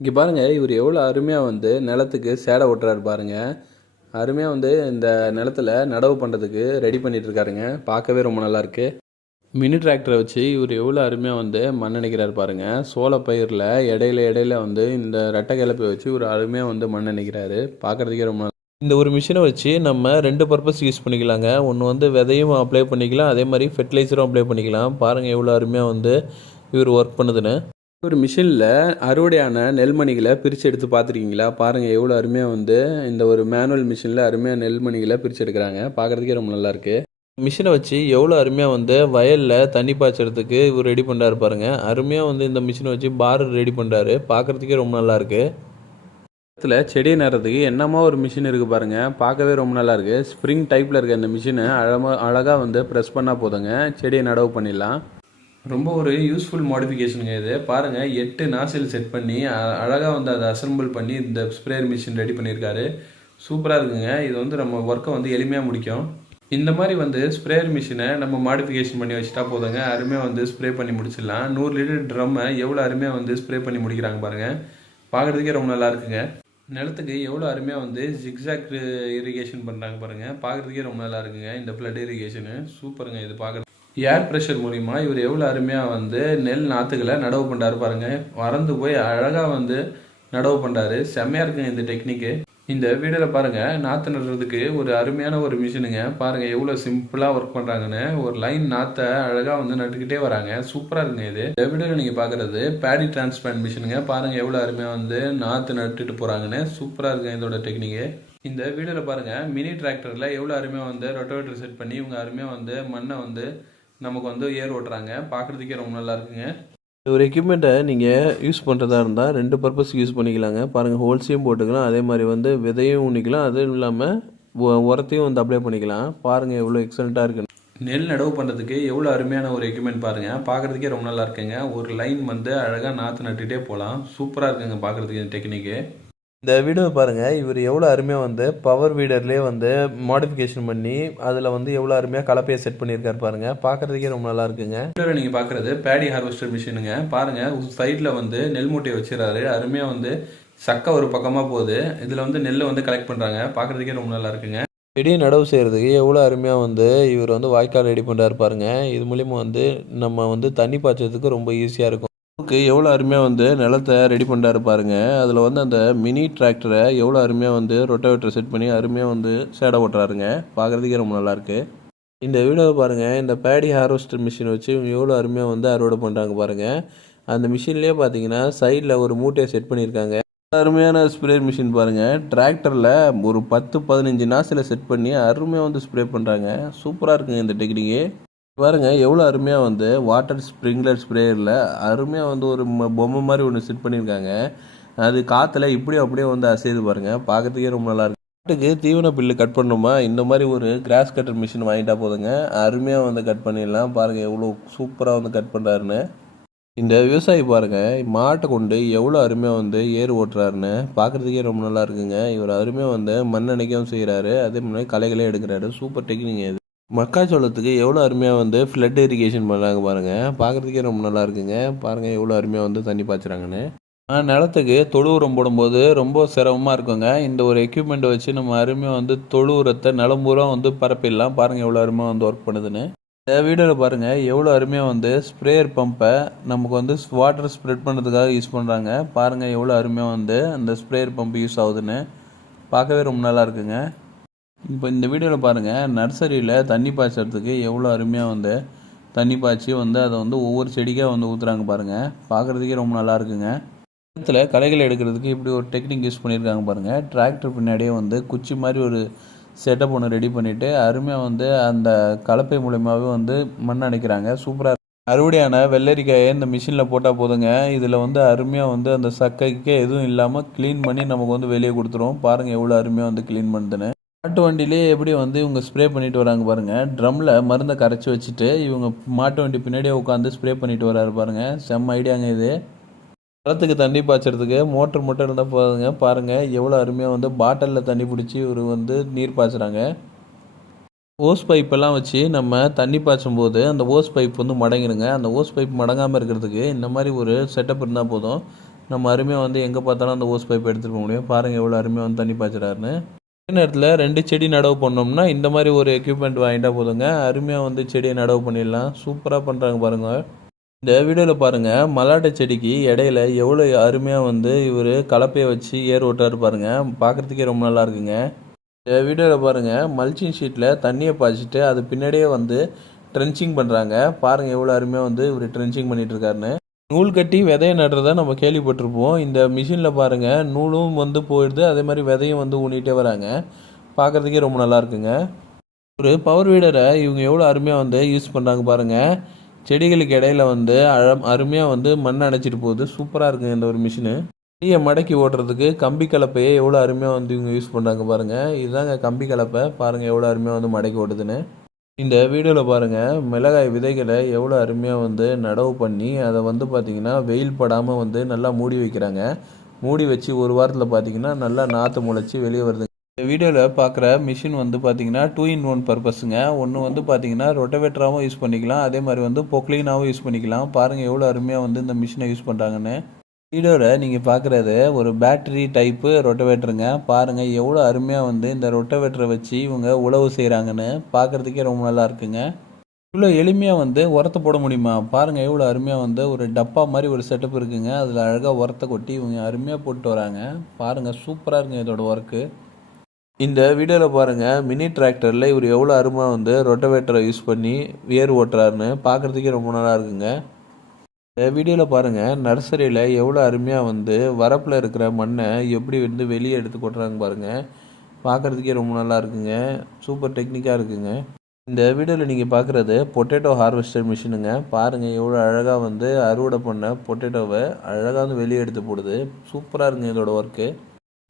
இங்கே பாருங்கள் இவர் எவ்வளோ அருமையாக வந்து நிலத்துக்கு சேடை ஓட்டுறாரு பாருங்கள் அருமையாக வந்து இந்த நிலத்துல நடவு பண்ணுறதுக்கு ரெடி பண்ணிட்டு இருக்காருங்க. பார்க்கவே ரொம்ப நல்லாயிருக்கு மினி டிராக்டரை வச்சு இவர் எவ்வளோ அருமையாக வந்து மண் நினைக்கிறாரு பாருங்க. சோள பயிரில் இடையில இடையில வந்து இந்த ரெட்டை கிளப்பை வச்சு ஒரு அருமையாக வந்து மண் நினைக்கிறாரு பார்க்குறதுக்கே ரொம்ப இந்த ஒரு மிஷினை வச்சு நம்ம ரெண்டு பர்பஸ் யூஸ் பண்ணிக்கலாங்க. ஒன்று வந்து விதையும் அப்ளை பண்ணிக்கலாம். அதே மாதிரி ஃபெர்டிலைசரும் அப்ளை பண்ணிக்கலாம். பாருங்கள் எவ்வளோ அருமையாக வந்து இவர் ஒர்க் பண்ணுதுன்னு. ஒரு மிஷினில் அறுவடையான நெல்மணிகளை பிரித்து எடுத்து பார்த்துருக்கீங்களா? பாருங்கள் எவ்வளோ அருமையாக வந்து இந்த ஒரு மேனுவல் மிஷினில் அருமையாக நெல்மணிகளை பிரித்து எடுக்கிறாங்க. பார்க்குறதுக்கே ரொம்ப நல்லாயிருக்கு மிஷினை வச்சு எவ்வளோ அருமையாக வந்து வயலில் தண்ணி பாய்ச்சறதுக்கு இவர் ரெடி பண்ணுறாரு பாருங்க. அருமையாக வந்து இந்த மிஷினை வச்சு பார் ரெடி பண்ணுறாரு பார்க்குறதுக்கே ரொம்ப நல்லாயிருக்கு இடத்துல செடியை நடுறதுக்கு என்னமா ஒரு மிஷின் இருக்குது பாருங்கள் பார்க்கவே ரொம்ப நல்லாயிருக்கு ஸ்ப்ரிங் டைப்பில் இருக்க இந்த மிஷினை அழகாக அழகாக வந்து ப்ரெஸ் பண்ணால் போதுங்க. செடியை நடவு பண்ணிடலாம். ரொம்ப ஒரு யூஸ்ஃபுல் மாடிஃபிகேஷனுங்க இது. பாருங்கள் எட்டு நாசில் செட் பண்ணி அழகாக வந்து அதை அசம்பிள் பண்ணி இந்த ஸ்ப்ரேயர் மிஷின் ரெடி பண்ணியிருக்காரு. சூப்பராக இருக்குங்க. இது வந்து நம்ம ஒர்க்கை வந்து எளிமையாக முடிக்கும். இந்த மாதிரி வந்து ஸ்ப்ரேயர் மிஷினை நம்ம மாடிஃபிகேஷன் பண்ணி வச்சுட்டா போதுங்க. அருமையாக வந்து ஸ்ப்ரே பண்ணி முடிச்சிடலாம். நூறு லிட்டர் ட்ரம்மை எவ்வளோ அருமையாக வந்து ஸ்ப்ரே பண்ணி முடிக்கிறாங்க பாருங்கள் பார்க்குறதுக்கே ரொம்ப நல்லா இருக்குங்க. நிலத்துக்கு எவ்வளோ அருமையாக வந்து ஜிக்ஸாக் இரிகேஷன் பண்ணுறாங்க பாருங்கள் பார்க்குறதுக்கே ரொம்ப நல்லா இருக்குங்க. இந்த ஃப்ளட் இரிகேஷனு சூப்பருங்க இது பார்க்குறது ஏர் ப்ரெஷர் மூலிமா இவர் எவ்வளோ அருமையாக வந்து நெல் நாற்றுகளை நடவு பண்ணுறாரு பாருங்கள் வறந்து போய் அழகாக வந்து நடவு பண்ணுறாரு செம்மையாக இருக்குங்க இந்த டெக்னிக்கு இந்த வீடியோவில் பாருங்கள் நாற்று நடுறதுக்கு ஒரு அருமையான ஒரு மிஷினுங்க. பாருங்கள் எவ்வளோ சிம்பிளாக ஒர்க் பண்ணுறாங்கன்னு ஒரு லைன் நாற்றை அழகாக வந்து நட்டுக்கிட்டே வராங்க. சூப்பராக இருக்குங்க இது. இந்த வீடியோவில் நீங்கள் பார்க்குறது பேடி டிரான்ஸ்பிளான்ட் மிஷினுங்க. பாருங்கள் எவ்வளோ அருமையாக வந்து நாற்று நட்டுட்டு போகிறாங்கன்னு சூப்பராக இருக்குங்க இதோட டெக்னிக்கு இந்த வீடியோவில் பாருங்கள் மினி டிராக்டரில் எவ்வளோ அருமையாக வந்து ரொட்டோவேட்டர் செட் பண்ணி இவங்க அருமையாக வந்து மண்ணை வந்து நமக்கு வந்து ஏர் ஓட்டுறாங்க. பார்க்குறதுக்கே ரொம்ப நல்லா இருக்குங்க. ஒரு எக்யூப்மெண்ட்டை நீங்கள் யூஸ் பண்ணுறதா இருந்தால் ரெண்டு பர்பஸ்க்கு யூஸ் பண்ணிக்கலாங்க. பாருங்கள் ஹோல்ஸையும் போட்டுக்கலாம். அதே மாதிரி வந்து விதையும் ஊனிக்கலாம் அதுவும் இல்லாமல் உரத்தையும் வந்து அப்ளை பண்ணிக்கலாம். பாருங்கள் எவ்வளோ எக்ஸலண்ட்டாக இருக்குன்னு. நெல் நடவு பண்ணுறதுக்கு எவ்வளோ அருமையான ஒரு எக்யூப்மெண்ட் பாருங்கள் பார்க்குறதுக்கே ரொம்ப நல்லா இருக்குங்க. ஒரு லைன் வந்து அழகாக நாற்று நட்டுகிட்டே போகலாம். சூப்பராக இருக்குங்க பார்க்குறதுக்கு இந்த டெக்னிக்கு இந்த வீடியோ பாருங்கள் இவர் எவ்வளோ அருமையாக வந்து பவர் வீடர்லேயே வந்து மாடிஃபிகேஷன் பண்ணி அதில் வந்து எவ்வளோ அருமையாக கலப்பையை செட் பண்ணியிருக்காரு பாருங்கள் பார்க்குறதுக்கே ரொம்ப நல்லா இருக்குங்க. வீடியோவில் நீங்கள் பார்க்குறது பேடி ஹார்வெஸ்டர் மிஷினுங்க பாருங்கள் சைடில் வந்து நெல் மூட்டையை வச்சிடறாரு அருமையாக வந்து சக்கை ஒரு பக்கமாக போகுது. இதில் வந்து நெல்லை வந்து கலெக்ட் பண்ணுறாங்க பார்க்குறதுக்கே ரொம்ப நல்லா இருக்குங்க. செடியை நடவு செய்கிறதுக்கு எவ்வளோ அருமையாக வந்து இவர் வந்து வாய்க்கால் ரெடி பண்ணுறாரு பாருங்க. இது மூலிமா வந்து நம்ம வந்து தண்ணி பாய்ச்சறதுக்கு ரொம்ப ஈஸியாக இருக்கும். நமக்கு எவ்வளோ அருமையாக வந்து நிலத்தை ரெடி பண்ணுறாரு பாருங்கள் அதில் வந்து அந்த மினி டிராக்டரை எவ்வளோ அருமையாக வந்து ரொட்டோவேட்டர் செட் பண்ணி அருமையாக வந்து சேடை ஓட்டுறாருங்க. பார்க்குறதுக்கே ரொம்ப நல்லாயிருக்கு இந்த வீடியோவை பாருங்கள் இந்த பேடி ஹார்வெஸ்டர் மிஷின் வச்சு இவங்க எவ்வளோ அருமையாக வந்து அறுவடை பண்ணுறாங்க பாருங்கள் அந்த மிஷின்லேயே பார்த்தீங்கன்னா சைடில் ஒரு மூட்டையை செட் பண்ணியிருக்காங்க. அருமையான ஸ்ப்ரேயர் மிஷின் பாருங்கள் டிராக்டரில் ஒரு பத்து பதினஞ்சு நாசில் செட் பண்ணி அருமையாக வந்து ஸ்ப்ரே பண்ணுறாங்க சூப்பராக இருக்குங்க இந்த டெக்னிக்கு பாருங்கள் எவ்வளோ அருமையாக வந்து வாட்டர் ஸ்ப்ரிங்க்லர் ஸ்ப்ரேயரில் அருமையாக வந்து ஒரு பொம்மை மாதிரி ஒன்று செட் பண்ணியிருக்காங்க. அது காற்றுல இப்படியும் அப்படியே வந்து அசையுது பாருங்கள் பார்க்கறதுக்கே ரொம்ப நல்லா இருக்கு. தீவன பில்லு கட் பண்ணணுமா இந்த மாதிரி ஒரு கிராஸ் கட்டர் மிஷின் வாங்கிட்டா போதுங்க. அருமையாக வந்து கட் பண்ணிடலாம். பாருங்கள் எவ்வளோ சூப்பராக வந்து கட் பண்ணுறாருன்னு இந்த விவசாயி பாருங்க மாட்டை கொண்டு எவ்வளோ அருமையாக வந்து ஏர் ஓட்டுறாருன்னு பார்க்குறதுக்கே ரொம்ப நல்லா இருக்குங்க. இவர் அருமையாக வந்து மண்ணெண்ணைக்கவும் செய்கிறாரு அதே மாதிரி களைகளே எடுக்கிறாரு. சூப்பர் டெக்னிக் இது. மக்காச்சோளத்துக்கு எவ்வளோ அருமையாக வந்து ஃப்ளட் இரிகேஷன் பண்ணுறாங்க பாருங்கள் பார்க்குறதுக்கே ரொம்ப நல்லா இருக்குங்க. பாருங்கள் எவ்வளோ அருமையாக வந்து தண்ணி பாய்ச்சுறாங்கன்னு. நிலத்துக்கு தொழு உரம் போடும்போது ரொம்ப சிரமமாக இருக்குங்க. இந்த ஒரு எக்யூப்மெண்ட்டை வச்சு நம்ம அருமையாக வந்து தொழு உரத்தை நிலம் வந்து பரப்பிடலாம். பாருங்கள் எவ்வளோ அருமையாக வந்து ஒர்க் பண்ணுதுன்னு. இந்த வீடியோவில் பாருங்கள் எவ்வளோ அருமையாக வந்து ஸ்ப்ரேயர் பம்பை நமக்கு வந்து வாட்டர் ஸ்ப்ரெட் பண்ணுறதுக்காக யூஸ் பண்ணுறாங்க பாருங்கள் எவ்வளோ அருமையாக வந்து அந்த ஸ்ப்ரேயர் பம்ப் யூஸ் ஆகுதுன்னு. பார்க்கவே ரொம்ப நல்லா இருக்குங்க. இப்போ இந்த வீடியோவில் பாருங்கள் நர்சரியில் தண்ணி பாய்ச்சறதுக்கு எவ்வளோ அருமையாக வந்து தண்ணி பாய்ச்சி வந்து அதை வந்து ஒவ்வொரு செடிக்காக வந்து ஊற்றுறாங்க பாருங்கள் பார்க்குறதுக்கே ரொம்ப நல்லா இருக்குங்க. இடத்துல களைகள் எடுக்கிறதுக்கு இப்படி ஒரு டெக்னிக் யூஸ் பண்ணியிருக்காங்க பாருங்கள் டிராக்டர் பின்னாடியே வந்து குச்சி மாதிரி ஒரு செட்டப் ஒன்று ரெடி பண்ணிவிட்டு அருமையாக வந்து அந்த கலப்பை மூலயமாவே வந்து மண் அடைக்கிறாங்க சூப்பராக அறுவடையான வெள்ளரிக்காயை இந்த மிஷினில் போட்டால் போதுங்க. இதில் வந்து அருமையாக வந்து அந்த சக்கைக்கே எதுவும் இல்லாமல் க்ளீன் பண்ணி நமக்கு வந்து வெளியே கொடுத்துரும். பாருங்கள் எவ்வளோ அருமையாக வந்து க்ளீன் பண்ணுதுன்னு. மாட்டு வண்டியிலே எப்படி வந்து இவங்க ஸ்ப்ரே பண்ணிட்டு வராங்க பாருங்கள் ட்ரம்மில் மருந்தை கரைச்சி வச்சுட்டு இவங்க மாட்டு வண்டி பின்னாடியே உட்காந்து ஸ்ப்ரே பண்ணிட்டு வராரு பாருங்கள் செம்ம ஐடியாங்க இது. நிலத்துக்கு தண்ணி பாய்ச்சறதுக்கு மோட்டர் மட்டும் இருந்தால் போதுங்க. பாருங்கள் எவ்வளோ அருமையாக வந்து பாட்டிலில் தண்ணி பிடிச்சி இவர் வந்து நீர் பாய்ச்சுறாங்க. ஓஸ் பைப்பெல்லாம் வச்சு நம்ம தண்ணி பாய்ச்சும் போது அந்த ஓஸ் பைப் வந்து மடங்கிடுங்க அந்த ஓஸ் பைப் மடங்காமல் இருக்கிறதுக்கு இந்த மாதிரி ஒரு செட்டப் இருந்தால் போதும். நம்ம அருமையாக வந்து எங்கே பார்த்தாலும் அந்த ஓஸ் பைப் எடுத்துகிட்டு போக முடியும். பாருங்கள் எவ்வளோ அருமையாக வந்து தண்ணி பாய்ச்சுறாருன்னு. நேரத்தில் ரெண்டு செடி நடவு பண்ணோம்னா இந்த மாதிரி ஒரு எக்யூப்மெண்ட் வாங்கிட்டா போதுங்க. அருமையாக வந்து செடியை நடவு பண்ணிடலாம். சூப்பராக பண்ணுறாங்க பாருங்கள் இந்த வீடியோவில் பாருங்கள் மல்லாட்டை செடிக்கு இடையில எவ்வளோ அருமையாக வந்து இவர் கலப்பையை வச்சு ஏர் ஓட்டார் பாருங்கள் பார்க்குறதுக்கே ரொம்ப நல்லா இருக்குங்க. இந்த வீடியோவில் பாருங்கள் மல்ச்சிங் ஷீட்டில் தண்ணியை பாய்ச்சிட்டு அது பின்னாடியே வந்து ட்ரென்ச்சிங் பண்ணுறாங்க பாருங்கள் எவ்வளோ அருமையாக வந்து இவர் ட்ரென்ச்சிங் பண்ணிட்டு இருக்காருன்னு. நூல் கட்டி விதைய நடுறத நம்ம கேள்விப்பட்டிருப்போம். இந்த மிஷினில் பாருங்கள் நூலும் வந்து போயிடுது அதே மாதிரி விதையும் வந்து ஊனிகிட்டே வராங்க. பார்க்குறதுக்கே ரொம்ப நல்லா இருக்குங்க. ஒரு பவர் வீடரை இவங்க எவ்வளோ அருமையாக வந்து யூஸ் பண்ணுறாங்க பாருங்கள் செடிகளுக்கு இடையில வந்து அழ அருமையாக வந்து மண் அடைச்சிட்டு போகுது. சூப்பராக இருக்குங்க இந்த ஒரு மிஷினு. செடியை மடக்கி ஓட்டுறதுக்கு கம்பி கலப்பையே எவ்வளோ அருமையாக வந்து இவங்க யூஸ் பண்ணுறாங்க பாருங்கள் இதுதாங்க கம்பி கலப்பை. பாருங்கள் எவ்வளோ அருமையாக வந்து மடக்கி ஓட்டுதுன்னு. இந்த வீடியோவில் பாருங்கள் மிளகாய் விதைகளை எவ்வளோ அருமையாக வந்து நடவு பண்ணி அதை வந்து பார்த்திங்கன்னா வெயில் படாமல் வந்து நல்லா மூடி வைக்கிறாங்க. மூடி வச்சு ஒரு வாரத்தில் பார்த்தீங்கன்னா நல்லா நாற்று முளைச்சி வெளியே வருது. இந்த வீடியோவில் பார்க்குற மிஷின் வந்து பார்த்தீங்கன்னா டூ இன் ஒன் பர்பஸுங்க ஒன்று வந்து பார்த்தீங்கன்னா ரொட்டவேட்டராகவும் யூஸ் பண்ணிக்கலாம். அதே மாதிரி வந்து பொக்லீனாகவும் யூஸ் பண்ணிக்கலாம். பாருங்கள் எவ்வளோ அருமையாக வந்து இந்த மிஷினை யூஸ் பண்ணுறாங்கன்னு வீடியோவில் நீங்கள் பார்க்குறது ஒரு பேட்டரி டைப்பு ரொட்டவேட்டருங்க பாருங்கள் எவ்வளோ அருமையாக வந்து இந்த ரொட்டவேட்டரை வச்சு இவங்க உழவு செய்கிறாங்கன்னு பார்க்குறதுக்கே ரொம்ப நல்லா இருக்குங்க. இவ்வளோ எளிமையாக வந்து உரத்தை போட முடியுமா? பாருங்கள் எவ்வளோ அருமையாக வந்து ஒரு டப்பா மாதிரி ஒரு செட்டப் இருக்குங்க. அதில் அழகாக உரத்தை கொட்டி இவங்க அருமையாக போட்டு வராங்க. பாருங்கள் சூப்பராக இருக்குங்க இதோட ஒர்க்கு இந்த வீடியோவில் பாருங்கள் மினி டிராக்டரில் இவர் எவ்வளோ அருமையாக வந்து ரொட்டவேட்டரை யூஸ் பண்ணி வேர் ஓட்டுறாருன்னு பார்க்குறதுக்கே ரொம்ப நல்லா இருக்குங்க. இந்த வீடியோவில் பாருங்கள் நர்சரியில் எவ்வளோ அருமையாக வந்து வரப்பில் இருக்கிற மண்ணை எப்படி வந்து வெளியே எடுத்து கொட்டுறாங்க பாருங்கள் பார்க்குறதுக்கே ரொம்ப நல்லா இருக்குங்க. சூப்பர் டெக்னிக்காக இருக்குங்க. இந்த வீடியோவில் நீங்கள் பார்க்குறது பொட்டேட்டோ ஹார்வெஸ்டர் மிஷினுங்க. பாருங்கள் எவ்வளோ அழகாக வந்து அறுவடை பண்ண பொட்டேட்டோவை அழகாக வந்து வெளியே எடுத்து போடுது. சூப்பராக இருக்குங்க இதோட ஒர்க்கு.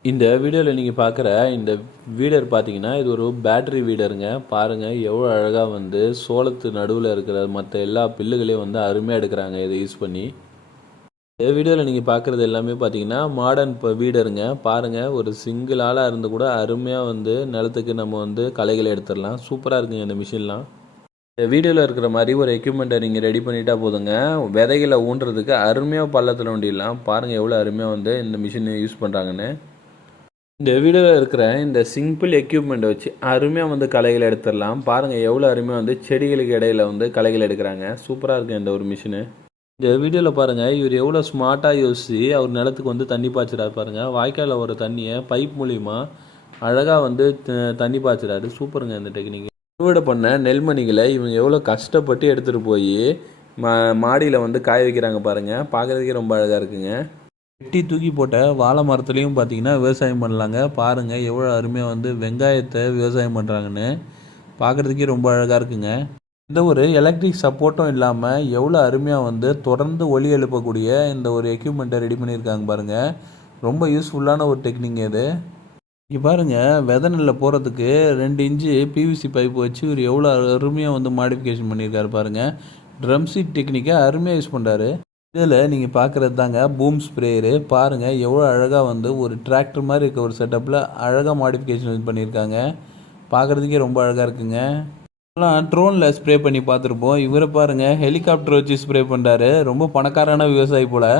இந்த வீடியோவில் நீங்கள் பார்க்குற இந்த வீடர் பார்த்தீங்கன்னா இது ஒரு பேட்டரி வீடருங்க. பாருங்கள் எவ்வளோ அழகாக வந்து சோளத்து நடுவில் இருக்கிற மற்ற எல்லா பில்லுகளையும் வந்து அருமையாக எடுக்கிறாங்க இதை யூஸ் பண்ணி. இந்த வீடியோவில் நீங்கள் பார்க்குறது எல்லாமே பார்த்தீங்கன்னா மாடர்ன் இப்போ வீடருங்க. பாருங்கள் ஒரு சிங்கிள் ஆளாக இருந்து கூட அருமையாக வந்து நிலத்துக்கு நம்ம வந்து களைகளை எடுத்துடலாம். சூப்பராக இருக்குங்க இந்த மிஷின்லாம். இந்த வீடியோவில் இருக்கிற மாதிரி ஒரு எக்யூப்மெண்ட்டை நீங்கள் ரெடி பண்ணிட்டா போதுங்க. விதைகளை ஊன்றதுக்கு அருமையாக பள்ளத்தில் ஒண்டிடலாம் பாருங்கள் எவ்வளோ அருமையாக வந்து இந்த மிஷினை யூஸ் பண்ணுறாங்கன்னு இந்த வீடியோவில் இருக்கிற இந்த சிம்பிள் எக்யூப்மெண்ட்டை வச்சு அருமையாக வந்து களைகளை எடுத்துடலாம். பாருங்கள் எவ்வளோ அருமையாக வந்து செடிகளுக்கு இடையில் வந்து களைகள் எடுக்கிறாங்க. சூப்பராக இருக்குது இந்த ஒரு மிஷினு இந்த வீடியோவில் பாருங்கள் இவர் எவ்வளோ ஸ்மார்ட்டாக யோசிச்சு அவர் நிலத்துக்கு வந்து தண்ணி பாய்ச்சுறாரு பாருங்கள் வாய்க்காலில் ஒரு தண்ணியை பைப் மூலிமா அழகாக வந்து த- தண்ணி பாய்ச்சுறாரு. சூப்பருங்க இந்த டெக்னிக் அறுவடை பண்ண நெல்மணிகளை இவங்க எவ்வளோ கஷ்டப்பட்டு எடுத்துகிட்டு போய் மா மாடியில் வந்து காய வைக்கிறாங்க பாருங்கள் பார்க்குறதுக்கே ரொம்ப அழகாக இருக்குங்க. வெட்டி தூக்கி போட்ட வாழை மரத்துலேயும் பார்த்தீங்கன்னா விவசாயம் பண்ணலாங்க. பாருங்கள் எவ்வளோ அருமையாக வந்து வெங்காயத்தை விவசாயம் பண்ணுறாங்கன்னு பார்க்குறதுக்கே ரொம்ப அழகாக இருக்குங்க. இந்த ஒரு எலக்ட்ரிக் சப்போர்ட்டும் இல்லாமல் எவ்வளோ அருமையாக வந்து தொடர்ந்து ஒலி எழுப்பக்கூடிய இந்த ஒரு எக்யூப்மெண்ட்டை ரெடி பண்ணியிருக்காங்க பாருங்கள் ரொம்ப யூஸ்ஃபுல்லான ஒரு டெக்னிக் இது. இங்கே பாருங்கள் வெத நெல்லில் போகிறதுக்கு ரெண்டு இன்ச்சு பிவிசி பைப் வச்சு இவர் எவ்வளோ அருமையாக வந்து மாடிஃபிகேஷன் பண்ணியிருக்காரு பாருங்கள் ட்ரம் சீட் டெக்னிக்கை அருமையாக யூஸ் பண்ணுறாரு இதில் நீங்கள் பார்க்குறது தாங்க பூம் ஸ்ப்ரேயரு பாருங்கள் எவ்வளோ அழகாக வந்து ஒரு டிராக்டர் மாதிரி இருக்க ஒரு செட்டப்பில் அழகாக மாடிஃபிகேஷன் பண்ணியிருக்காங்க. பார்க்குறதுக்கே ரொம்ப அழகாக இருக்குங்க. எல்லாம் ட்ரோனில் ஸ்ப்ரே பண்ணி பார்த்துருப்போம். இவரை பாருங்கள் ஹெலிகாப்டர் வச்சு ஸ்ப்ரே பண்ணுறாரு ரொம்ப பணக்காரான விவசாயி போல்.